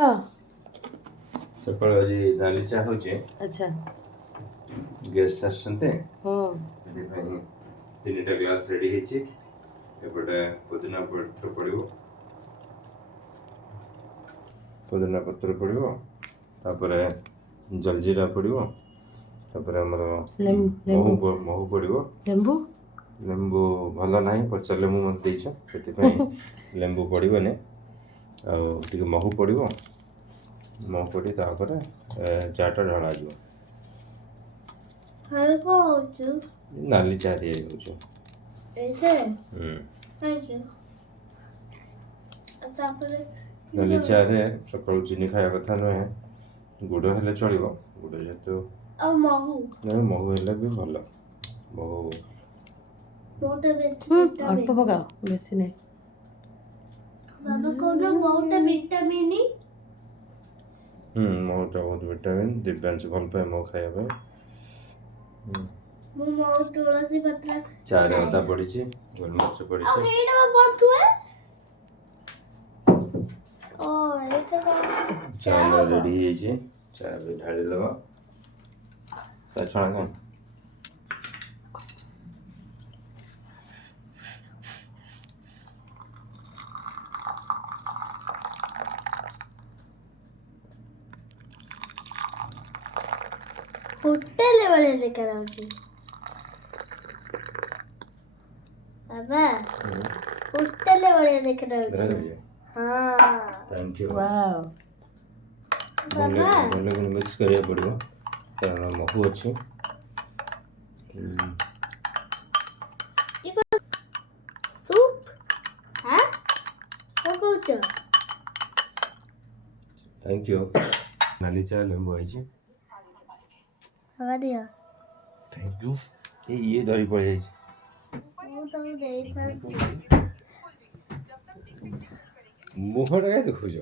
हाँ सकाळ आज नाली चा होचे अच्छा गेस्ट आसछन्ते हाँ तीनटा ग्लास रेडी हेछि एपटे पुदीना पत्र पड़िबो पुदीना पत्र पड़िबो तापरे जलजीरा पड़िबो तापरे हमर महू पड़िबो लेंबू लेंबू भल नाही पचले मु मत देछ सेति पई लेंबू पड़िबने आ टिके महू पड़िबो महू पड़ी तापरे चाटा ढळा जिवो हाय को होचु नाली चा दिए होचो ऐसे थैंक यू अच्छा पर नाली चा रे सकाळु चीनी खाया कथा नहे गुड़ हेले चलिबो गुड़ जेतो अब महू नहीं महू हेले भी भल महू मोटा बेसी अल्प पकाओ बेसी नहीं मामा कोनो बहुत विटामिन महू टा बहुत विटामिन दिव्यांश भल पाए महू खाया पे मु महू तुलसी पत्र चा रे अदा पड़ी गोलमरिच पड़ी अब एटा बहुत हुए ओ एटा का चा रेडी है जे चा भी ढाली लगा ता छाना कौन होटल वाले लेकर आओ जी बाबा होटल वाले लेकर आओ रह जी गए हाँ थैंक यू वाव बाबा बोले को मिक्स करिया पड़िबो कारण महू अछि ये को सूप हाँ क्या कहूँ थैंक यू नाली चा लेंबू आई छी हवा दिया थैंक यू ये धरी पड़ जाई वो तो दे था मुहटा काय देखुछ